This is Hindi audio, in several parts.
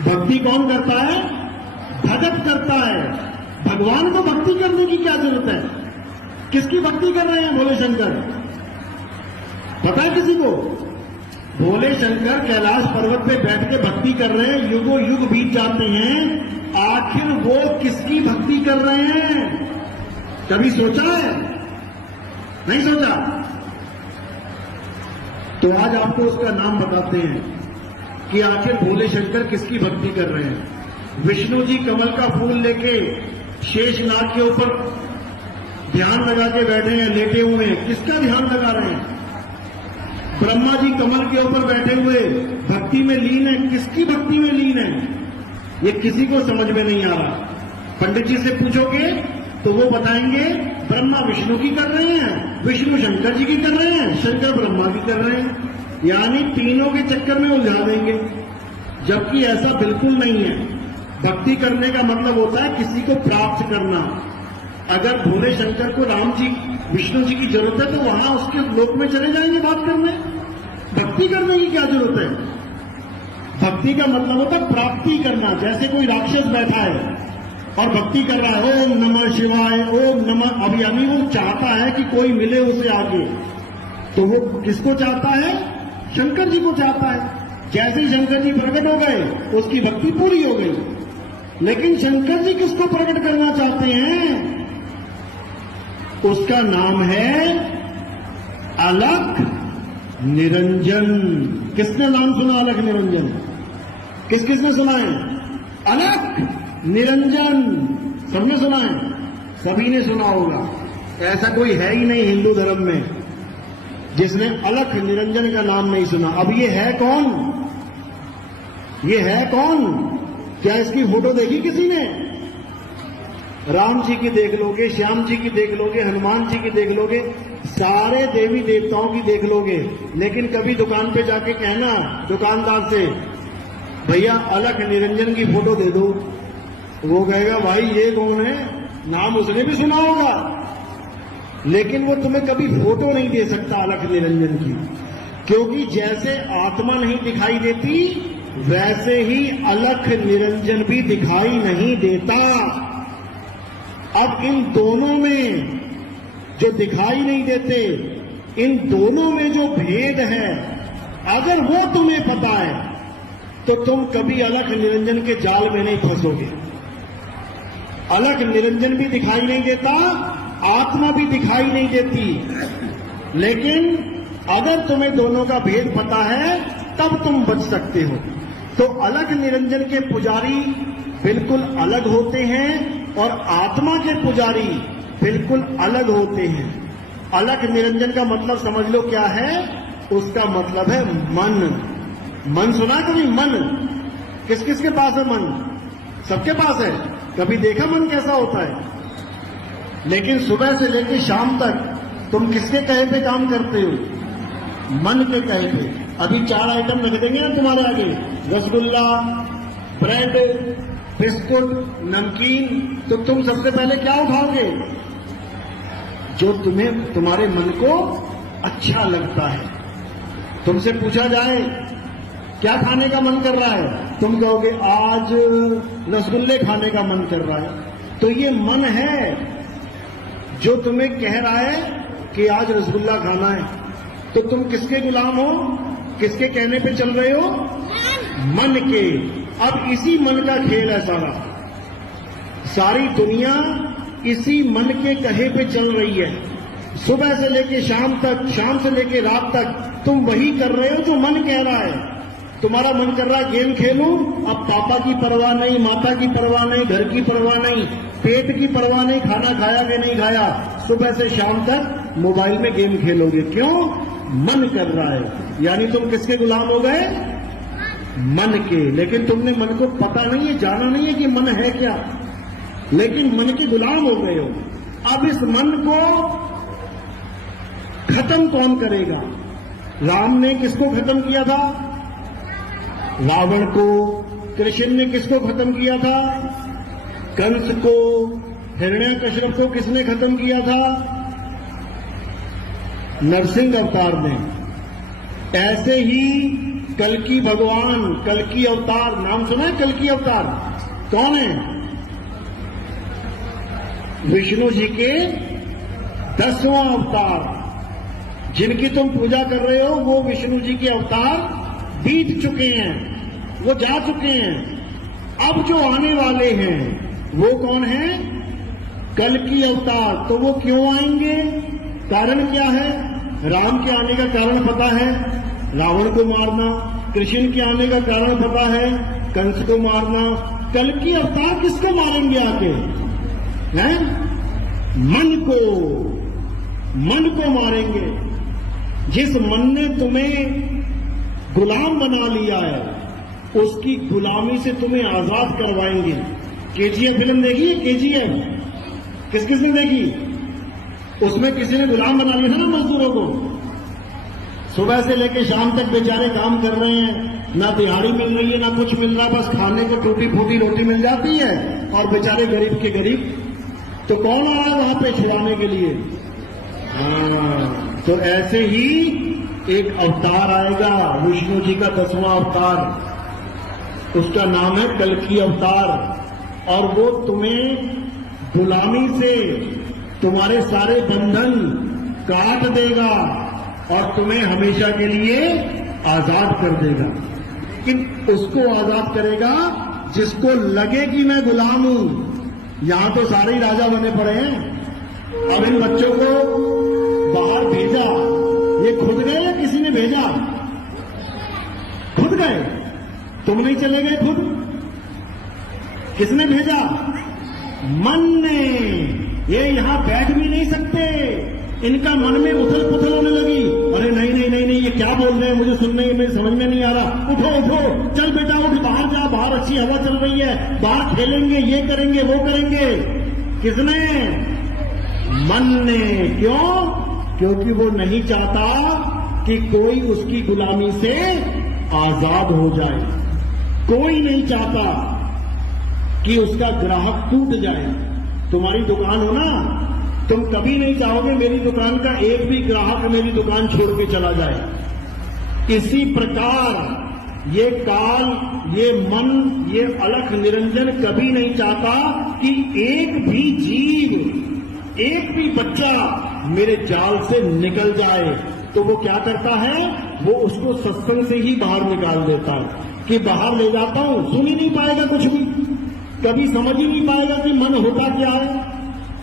भक्ति कौन करता है? भगत करता है। भगवान को भक्ति करने की क्या जरूरत है? किसकी भक्ति कर रहे हैं भोले शंकर? पता है किसी को? भोले शंकर कैलाश पर्वत पे बैठ के भक्ति कर रहे हैं, युगों युग बीत जाते हैं, आखिर वो किसकी भक्ति कर रहे हैं? कभी सोचा है? नहीं सोचा? तो आज आपको उसका नाम बताते हैं कि आखिर भोले शंकर किसकी भक्ति कर रहे हैं। विष्णु जी कमल का फूल लेके शेषनाग के ऊपर ध्यान लगा के बैठे हैं, लेटे हुए हैं, किसका ध्यान लगा रहे हैं? ब्रह्मा जी कमल के ऊपर बैठे हुए भक्ति में लीन है, किसकी भक्ति में लीन है? ये किसी को समझ में नहीं आ रहा। पंडित जी से पूछोगे तो वो बताएंगे ब्रह्मा विष्णु की कर रहे हैं, विष्णु शंकर जी की कर रहे हैं, शंकर ब्रह्मा की कर रहे हैं, यानी तीनों के चक्कर में उलझा देंगे। जबकि ऐसा बिल्कुल नहीं है। भक्ति करने का मतलब होता है किसी को प्राप्त करना। अगर भोले शंकर को राम जी विष्णु जी की जरूरत है तो वहां उसके लोक में चले जाएंगे बात करने। भक्ति करने की क्या जरूरत है? भक्ति का मतलब होता है प्राप्ति करना। जैसे कोई राक्षस बैठा है और भक्ति कर रहा है, ओम नमः शिवाय, ओम नमः, अब यानी वो चाहता है कि कोई मिले उसे आगे, तो वो किसको चाहता है? शंकर जी को चाहता है। जैसे ही शंकर जी प्रकट हो गए उसकी भक्ति पूरी हो गई। लेकिन शंकर जी किसको प्रकट करना चाहते हैं? उसका नाम है अलख निरंजन। किसने नाम सुना अलख निरंजन? किस किसने सुना है? अलख निरंजन सबने सुना है? सभी ने सुना होगा। ऐसा कोई है ही नहीं हिंदू धर्म में जिसने अलख निरंजन का नाम नहीं सुना। अब ये है कौन? ये है कौन? क्या इसकी फोटो देखी किसी ने? राम जी की देख लोगे, श्याम जी की देख लोगे, हनुमान जी की देख लोगे, सारे देवी देवताओं की देख लोगे, लेकिन कभी दुकान पे जाके कहना दुकानदार से, भैया अलख निरंजन की फोटो दे दो, वो कहेगा भाई ये कौन है? नाम उसने भी सुना होगा, लेकिन वो तुम्हें कभी फोटो नहीं दे सकता अलख निरंजन की। क्योंकि जैसे आत्मा नहीं दिखाई देती वैसे ही अलख निरंजन भी दिखाई नहीं देता। अब इन दोनों में जो दिखाई नहीं देते, इन दोनों में जो भेद है, अगर वो तुम्हें पता है तो तुम कभी अलख निरंजन के जाल में नहीं फंसोगे। अलख निरंजन भी दिखाई नहीं देता, आत्मा भी दिखाई नहीं देती, लेकिन अगर तुम्हें दोनों का भेद पता है तब तुम बच सकते हो। तो अलख निरंजन के पुजारी बिल्कुल अलग होते हैं और आत्मा के पुजारी बिल्कुल अलग होते हैं। अलख निरंजन का मतलब समझ लो क्या है? उसका मतलब है मन। मन सुना कभी? मन किस किस के पास है? मन सबके पास है। कभी देखा मन कैसा होता है? लेकिन सुबह से लेकर शाम तक तुम किसके कहे पे काम करते हो? मन के कहे पे। अभी 4 आइटम रख देंगे ना तुम्हारे आगे, रसगुल्ला, ब्रेड, बिस्कुट, नमकीन, तो तुम सबसे पहले क्या उठाओगे? जो तुम्हें तुम्हारे मन को अच्छा लगता है। तुमसे पूछा जाए क्या खाने का मन कर रहा है, तुम कहोगे आज रसगुल्ले खाने का मन कर रहा है। तो ये मन है जो तुम्हें कह रहा है कि आज रसगुल्ला खाना है। तो तुम किसके गुलाम हो? किसके कहने पे चल रहे हो? मन के। अब इसी मन का खेल है सारा। सारी दुनिया इसी मन के कहे पे चल रही है। सुबह से लेके शाम तक, शाम से लेके रात तक तुम वही कर रहे हो जो मन कह रहा है। तुम्हारा मन कर रहा है गेम खेलूं, अब पापा की परवाह नहीं, माता की परवाह नहीं, घर की परवाह नहीं, पेट की परवाह नहीं, खाना खाया कि नहीं खाया, सुबह से शाम तक मोबाइल में गेम खेलोगे। क्यों? मन कर रहा है। यानी तुम किसके गुलाम हो गए? मन के। लेकिन तुमने मन को पता नहीं है, जाना नहीं है कि मन है क्या, लेकिन मन के गुलाम हो गए हो। अब इस मन को खत्म कौन करेगा? राम ने किसको खत्म किया था? रावण को। कृष्ण ने किसको खत्म किया था? कंस को। हिरण्यकश्यप को किसने खत्म किया था? नरसिंह अवतार ने। ऐसे ही कल्कि भगवान, कल्कि अवतार, नाम सुना है कल्कि अवतार? कौन है? विष्णु जी के 10वां अवतार। जिनकी तुम पूजा कर रहे हो वो विष्णु जी के अवतार बीत चुके हैं, वो जा चुके हैं। अब जो आने वाले हैं वो कौन है? कल्कि अवतार। तो वो क्यों आएंगे? कारण क्या है? राम के आने का कारण पता है, रावण को मारना। कृष्ण के आने का कारण पता है, कंस को मारना। कल्कि अवतार किसको मारेंगे आके? हैं? मन को मारेंगे। जिस मन ने तुम्हें गुलाम बना लिया है उसकी गुलामी से तुम्हें आजाद करवाएंगे। केजीएफ फिल्म देखी है? केजीएफ किस किसने देखी? उसमें किसी ने गुलाम बना लिया था ना मजदूरों को। सुबह से लेकर शाम तक बेचारे काम कर रहे हैं, ना दिहाड़ी मिल रही है ना कुछ मिल रहा, बस खाने को टूटी फूटी रोटी मिल जाती है और बेचारे गरीब के गरीब। तो कौन आ रहा है वहां पे छुड़ाने के लिए? तो ऐसे ही एक अवतार आएगा, विष्णु जी का 10वां अवतार। उसका नाम है कल्कि अवतार। और वो तुम्हें गुलामी से तुम्हारे सारे बंधन काट देगा और तुम्हें हमेशा के लिए आजाद कर देगा। लेकिन उसको आजाद करेगा जिसको लगे कि मैं गुलाम हूं। यहां तो सारे ही राजा बने पड़े हैं। अब इन बच्चों को बाहर भेजा, ये खुद गए या किसी ने भेजा? खुद गए। तुम नहीं चले गए खुद? किसने भेजा? मन ने। ये यहां बैठ भी नहीं सकते, इनका मन में उथल पुथल होने लगी। अरे नहीं नहीं नहीं नहीं, ये क्या बोल रहे हैं, मुझे सुनने में समझ में नहीं आ रहा। उठो उठो, चल बेटा उठ, बाहर जा, बाहर अच्छी हवा चल रही है, बाहर खेलेंगे, ये करेंगे वो करेंगे। किसने? मन ने। क्यों? क्योंकि वो नहीं चाहता कि कोई उसकी गुलामी से आजाद हो जाए। कोई नहीं चाहता कि उसका ग्राहक टूट जाए। तुम्हारी दुकान हो ना, तुम कभी नहीं चाहोगे मेरी दुकान का एक भी ग्राहक मेरी दुकान छोड़ के चला जाए। इसी प्रकार ये काल, ये मन, ये अलख निरंजन कभी नहीं चाहता कि एक भी जीव, एक भी बच्चा मेरे जाल से निकल जाए। तो वो क्या करता है? वो उसको सत्संग से ही बाहर निकाल देता है कि बाहर ले जाता हूं, सुन ही नहीं पाएगा कुछ भी, कभी समझ ही नहीं पाएगा कि मन होता क्या है।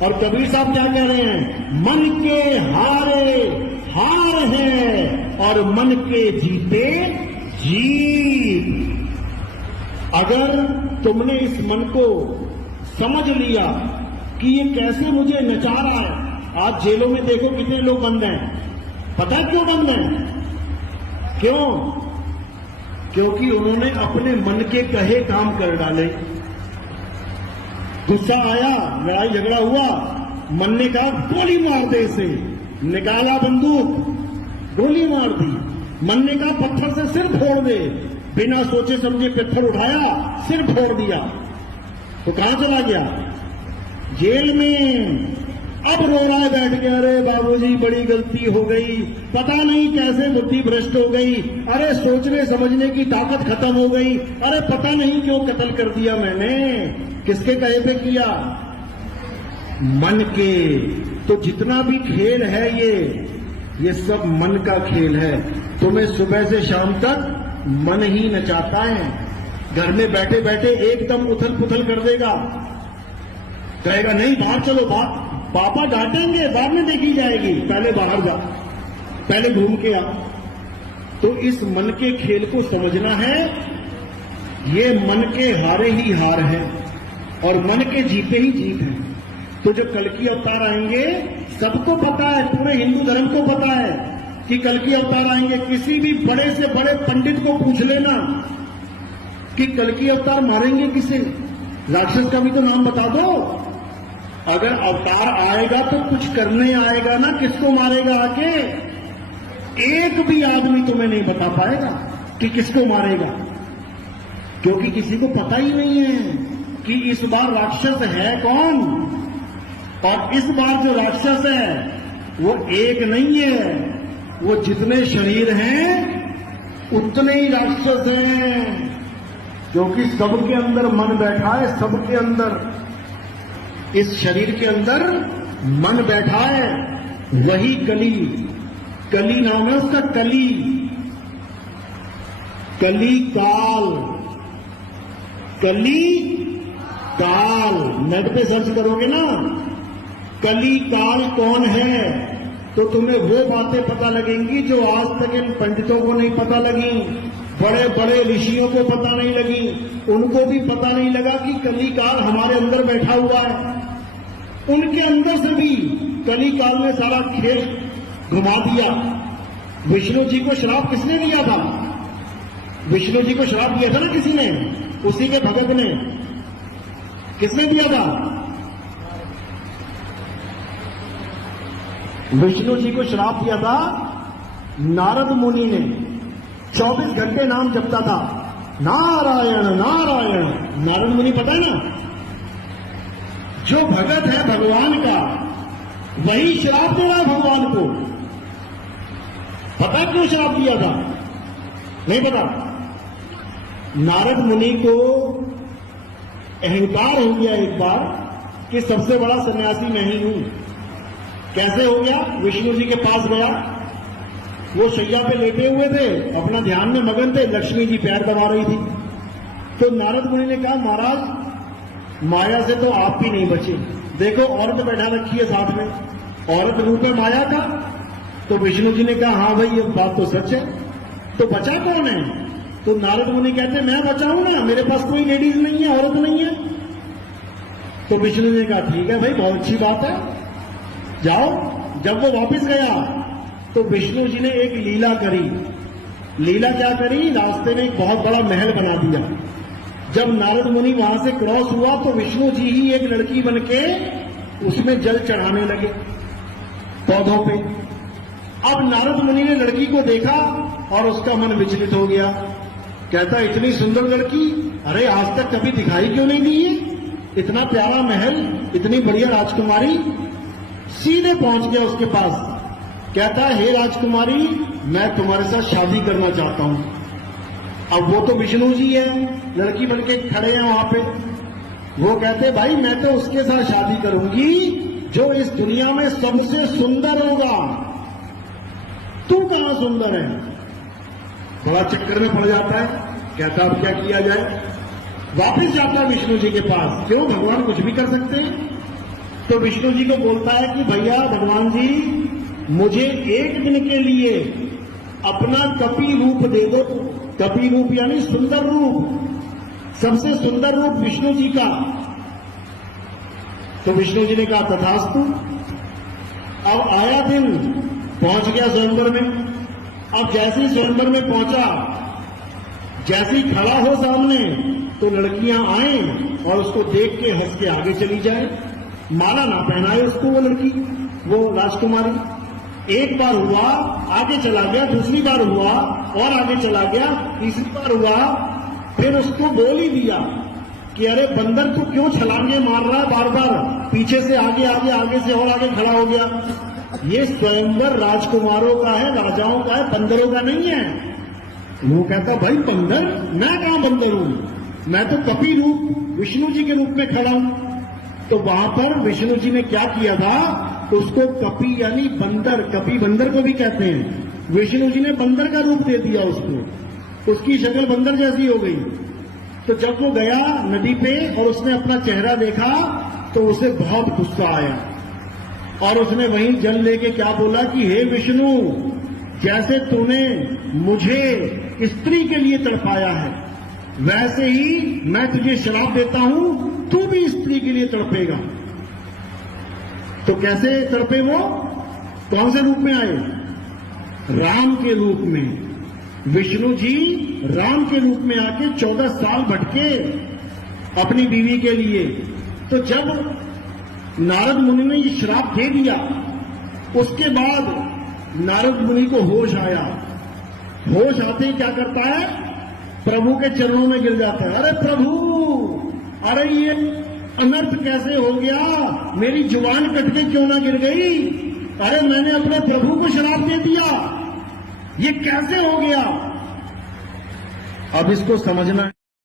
और कबीर साहब क्या कह रहे हैं? मन के हारे हार है और मन के जीते जीत। अगर तुमने इस मन को समझ लिया कि ये कैसे मुझे नचा रहा है। आज जेलों में देखो कितने लोग बंद हैं, पता है क्यों बंद हैं? क्यों? क्योंकि उन्होंने अपने मन के कहे काम कर डाले। गुस्सा आया, लड़ाई झगड़ा हुआ, मन ने कहा गोली मार दे इसे, निकाला बंदूक, गोली मार दी। मन ने कहा पत्थर से सिर फोड़ दे, बिना सोचे समझे पत्थर उठाया, सिर फोड़ दिया। तो कहां चला गया? जेल में। अब रो रहा है बैठ के, अरे बाबूजी बड़ी गलती हो गई, पता नहीं कैसे बुद्धि भ्रष्ट हो गई, अरे सोचने समझने की ताकत खत्म हो गई, अरे पता नहीं क्यों कत्ल कर दिया मैंने। किसके कहे पे किया? मन के। तो जितना भी खेल है ये सब मन का खेल है। तुम्हें सुबह से शाम तक मन ही नचाता है। घर में बैठे बैठे एकदम उथल पुथल कर देगा, कहेगा नहीं बाहर चलो, बाहर पापा डांटेंगे, बाद में देखी जाएगी, पहले बाहर जा, पहले घूम के आ। तो इस मन के खेल को समझना है। ये मन के हारे ही हार है और मन के जीते ही जीत है। तो जो कल्कि अवतार आएंगे, सबको पता है, पूरे हिंदू धर्म को पता है कि कल्कि अवतार आएंगे। किसी भी बड़े से बड़े पंडित को पूछ लेना कि कल्कि अवतार मारेंगे किसे, राक्षस का भी तो नाम बता दो। अगर अवतार आएगा तो कुछ करने आएगा ना, किसको मारेगा आके? एक भी आदमी तुम्हें नहीं बता पाएगा कि किसको मारेगा, क्योंकि किसी को पता ही नहीं है कि इस बार राक्षस है कौन। और इस बार जो राक्षस है वो एक नहीं है, वो जितने शरीर हैं उतने ही राक्षस हैं, क्योंकि सबके अंदर मन बैठा है, सबके अंदर, इस शरीर के अंदर मन बैठा है। वही कली, कली नाम है उसका, कली, कली काल, कली काल, नेट पे सर्च करोगे ना कली काल कौन है, तो तुम्हें वो बातें पता लगेंगी जो आज तक इन पंडितों को नहीं पता लगी, बड़े बड़े ऋषियों को पता नहीं लगी, उनको भी पता नहीं लगा कि कली काल हमारे अंदर बैठा हुआ है। उनके अंदर से भी कली काल ने सारा खेल घुमा दिया। विष्णु जी को श्राप किसने दिया था? विष्णु जी को श्राप दिया था ना किसी ने, उसी के भगत ने। किसने दिया था? विष्णु जी को श्राप दिया था नारद मुनि ने। 24 घंटे नाम जपता था, नारायण नारायण। नारद मुनि पता है ना, जो भगत है भगवान का, वही श्राप दे रहा है भगवान को। पता क्यों श्राप दिया था? नहीं पता। नारद मुनि को अहंकार हो गया एक बार कि सबसे बड़ा सन्यासी मैं ही हूं। कैसे हो गया? विष्णु जी के पास गया, वो शैया पे लेटे हुए थे, अपना ध्यान में मगन थे, लक्ष्मी जी पैर दबा रही थी। तो नारद मुनि ने कहा, महाराज माया से तो आप भी नहीं बचे, देखो औरत बैठा रखी है साथ में, औरत रूप में माया का। तो विष्णु जी ने कहा, हाँ भाई ये बात तो सच है, तो बचा कौन है? तो नारद मुनि कहते, मैं बचाऊं ना, मेरे पास कोई लेडीज नहीं है, औरत नहीं है। तो विष्णु ने कहा, ठीक है भाई, बहुत अच्छी बात है, जाओ। जब वो वापस गया तो विष्णु जी ने एक लीला करी। लीला क्या करी? रास्ते में एक बहुत बड़ा महल बना दिया। जब नारद मुनि वहां से क्रॉस हुआ तो विष्णु जी ही एक लड़की बनके उसमें जल चढ़ाने लगे पौधों पे। अब नारद मुनि ने लड़की को देखा और उसका मन विचलित हो गया। कहता, इतनी सुंदर लड़की, अरे आज तक कभी दिखाई क्यों नहीं दी है? इतना प्यारा महल, इतनी बढ़िया राजकुमारी। सीधे पहुंच गया उसके पास, कहता, हे राजकुमारी, मैं तुम्हारे साथ शादी करना चाहता हूं। अब वो तो विष्णु जी है, लड़की बनके खड़े हैं वहां पे। वो कहते, भाई मैं तो उसके साथ शादी करूंगी जो इस दुनिया में सबसे सुंदर होगा। तू कहां सुंदर है? बड़ा चक्कर में पड़ जाता है। कहता, अब क्या किया जाए? वापिस जाता विष्णु जी के पास। क्यों? भगवान कुछ भी कर सकते हैं। तो विष्णु जी को बोलता है कि भैया भगवान जी, मुझे एक दिन के लिए अपना कपि रूप दे दो। कपि रूप यानी सुंदर रूप, सबसे सुंदर रूप विष्णु जी का। तो विष्णु जी ने कहा, तथास्तु। अब आया दिन, पहुंच गया स्वयंवर में। अब जैसे ही स्वयंवर में पहुंचा, जैसे ही खड़ा हो सामने, तो लड़कियां आए और उसको देख के हंस के आगे चली जाए। माला ना पहनाए उसको वो लड़की, वो राजकुमारी। एक बार हुआ, आगे चला गया, दूसरी बार हुआ और आगे चला गया, तीसरी बार हुआ, फिर उसको बोल ही दिया कि अरे बंदर तू क्यों छलांगे मार रहा है बार बार? पीछे से आगे आगे, आगे से और आगे खड़ा हो गया। ये स्वयंवर राजकुमारों का है, राजाओं का है, बंदरों का नहीं है। वो कहता, भाई बंदर? मैं कहां बंदर हूं, मैं तो कपि रूप विष्णु जी के रूप में खड़ा हूं। तो वहां पर विष्णु जी ने क्या किया था? उसको कपि यानी बंदर, कपि बंदर को भी कहते हैं, विष्णु जी ने बंदर का रूप दे दिया उसको। उसकी शक्ल बंदर जैसी हो गई। तो जब वो गया नदी पे और उसने अपना चेहरा देखा तो उसे बहुत गुस्सा आया और उसने वहीं जल लेके क्या बोला कि हे विष्णु, जैसे तूने मुझे स्त्री के लिए तड़पाया है, वैसे ही मैं तुझे श्राप देता हूं, तू भी स्त्री के लिए तड़पेगा। तो कैसे तड़पे वो? कौन से रूप में आए? राम के रूप में। विष्णु जी राम के रूप में आके 14 साल भटके अपनी बीवी के लिए। तो जब नारद मुनि ने ये श्राप दे दिया, उसके बाद नारद मुनि को होश आया। होश आते ही क्या करता है? प्रभु के चरणों में गिर जाता है। अरे प्रभु, अरे ये अनर्थ कैसे हो गया? मेरी जुबान कट के क्यों ना गिर गई? अरे मैंने अपने प्रभु को श्राप दे दिया, ये कैसे हो गया? अब इसको समझना है।